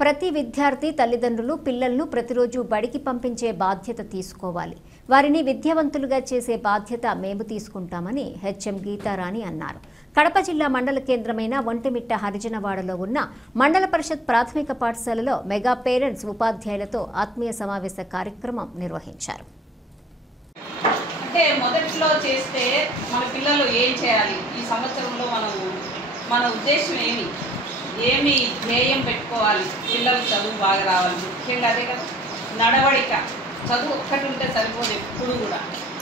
ప్రతి విద్యార్థి తల్లిదండ్రులు పిల్లలను ప్రతిరోజు బడికి పంపించే బాధ్యత తీసుకోవాలి. వారిని విద్యావంతులుగా చేసే బాధ్యత మేము తీసుకుంటామని హెచ్ఎం గీతారాణి అన్నారు. కడప జిల్లా మండల కేంద్రమైన ఒంటిమిట్ట హరిజనవాడలో ఉన్న మండల పరిషత్ ప్రాథమిక పాఠశాలలో మెగా పేరెంట్స్ ఉపాధ్యాయులతో ఆత్మీయ సమావేశ కార్యక్రమం నిర్వహించారు. అంటే మొదట్లో చేస్తే మన పిల్లలు ఏం చేయాలి, ఈ సంవత్సరంలో మన ఉద్దేశం ఏమి ధ్యేయం పెట్టుకోవాలి, పిల్లలు చదువు బాగా రావాలి, ముఖ్యంగా అదే కదా నడవడిక. చదువు ఒక్కటి ఉంటే సరిపోదు, ఎప్పుడు కూడా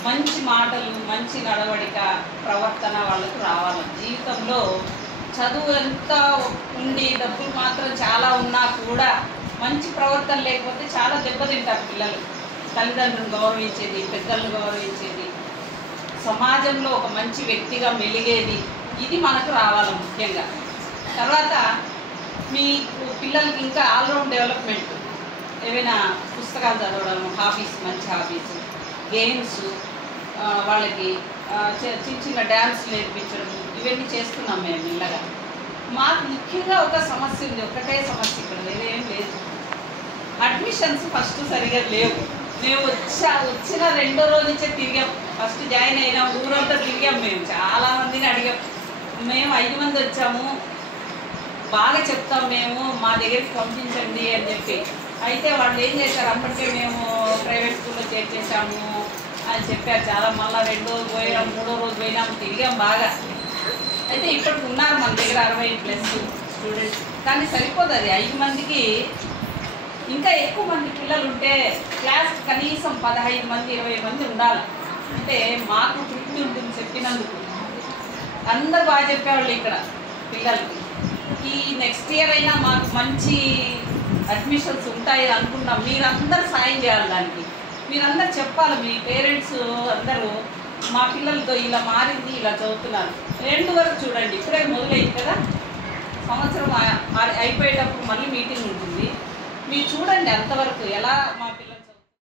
మంచి మాటలు, మంచి నడవడిక, ప్రవర్తన వాళ్ళకు రావాలి. జీవితంలో చదువు ఎంత ఉండి డబ్బులు మాత్రం చాలా ఉన్నా కూడా మంచి ప్రవర్తన లేకపోతే చాలా దెబ్బతింటారు పిల్లలు. తల్లిదండ్రులను గౌరవించేది, పెద్దలను గౌరవించేది, సమాజంలో ఒక మంచి వ్యక్తిగా మెలిగేది, ఇది మనకు రావాలి ముఖ్యంగా. తర్వాత మీకు పిల్లలకి ఇంకా ఆల్రౌండ్ డెవలప్మెంట్, ఏవైనా పుస్తకాలు చదవడం, హాబీస్, మంచి హాబీస్, గేమ్స్, వాళ్ళకి చిన్న చిన్న డ్యాన్స్ నేర్పించడం, ఇవన్నీ చేస్తున్నాం మేము ఇళ్ళగా. మాకు ముఖ్యంగా ఒక సమస్య ఉంది, ఒకటే సమస్య, ఇక్కడ వేరే ఏం లేదు. అడ్మిషన్స్ ఫస్ట్ సరిగా లేవు. మేము వచ్చిన రెండో రోజు నుంచే తిరిగాం. ఫస్ట్ జాయిన్ అయినాం, ఊరంతా తిరిగాం. మేము చాలామందిని అడిగాం. మేము 5 మంది వచ్చాము, బాగా చెప్తాం, మేము మా దగ్గరికి పంపించండి అని చెప్పి. అయితే వాళ్ళు ఏం చేశారు, అప్పటికే మేము ప్రైవేట్ స్కూల్లో చేర్చేసాము అని చెప్పారు. చాలా మళ్ళీ 2 రోజు పోయినాం, 3వ రోజు పోయినాము, తిరిగాం బాగా. అయితే ఇప్పటికి ఉన్నారు మన దగ్గర 60+ స్టూడెంట్స్. కానీ సరిపోదు అది. 5 మందికి ఇంకా ఎక్కువ మంది పిల్లలు ఉంటే క్లాస్ కనీసం 15 మంది 20 మంది ఉండాలి. అంటే మాకు తృప్తి ఉంటుంది చెప్పినందుకు. అందరూ బాగా చెప్పేవాళ్ళు ఇక్కడ పిల్లలకి. ఈ నెక్స్ట్ ఇయర్ అయినా మాకు మంచి అడ్మిషన్స్ ఉంటాయి అనుకున్నాం. మీరందరూ సాయం చేయాలి దానికి. మీరందరూ చెప్పాలి, మీ పేరెంట్స్ అందరూ మా పిల్లలతో ఇలా మారింది, ఇలా చదువుతున్నారు. 2 వరకు చూడండి, ఇప్పుడే మొదలైంది కదా, సంవత్సరం అయిపోయేటప్పుడు మళ్ళీ మీటింగ్ ఉంటుంది. మీరు చూడండి అంతవరకు ఎలా మా